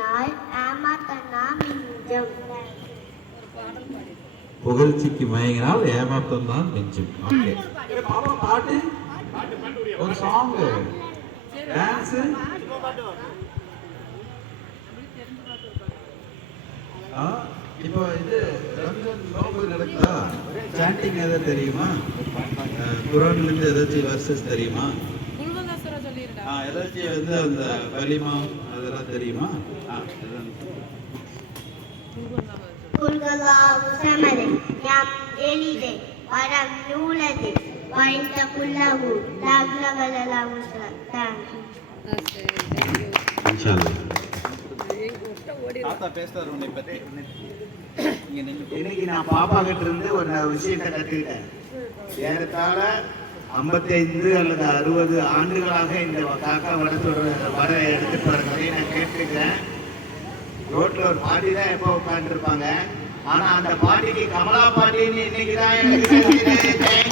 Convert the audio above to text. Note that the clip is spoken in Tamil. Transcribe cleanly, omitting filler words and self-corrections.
மயங்கினால் ஏமாத்தந்தான் மிஞ்சும். புகழ்ச்சிக்கு மயங்கினால் ஏமாத்தம் தான் மிஞ்சும். ஓகே பாப்பா பாட்டு ஒரு சாங் டான்ஸ் இப்போ இது ரம்ஜான் நோன்பு நடக்குதா? சாண்டிங் எதாவது தெரியுமா? குரான்ல இருந்து ஏதாச்சும் வர்சஸ் தெரியுமா? ஏதாச்சும் வந்து அந்த வலிமா அதெல்லாம் தெரியுமா? குல்கல்லாஹு சமது யம் எலிது வரம் நூலது வைத்த குல்லஹு லக்லவலலஹு சலத்தான். இன்ஷாஅல்லாஹ். தாத்தா பேசுறாரு உன்னை பத்தி. இன்னைக்கு நான் பாப்பா கிட்ட இருந்து ஒரு விஷயத்தை கற்றுக்கிட்டேன். ஏறத்தாழ 55 அல்லது 60 ஆண்டுகளாக இந்த காக்கா வடை எடுத்துட்டு போற கதையை நான் கேட்டிருக்கிறேன். ரோட்ல ஒரு பாட்டி தான் எப்போ உட்காந்துருப்பாங்க. ஆனா அந்த பாட்டிக்கு கமலா பாட்டின்னு இன்னைக்கு தான் எனக்கு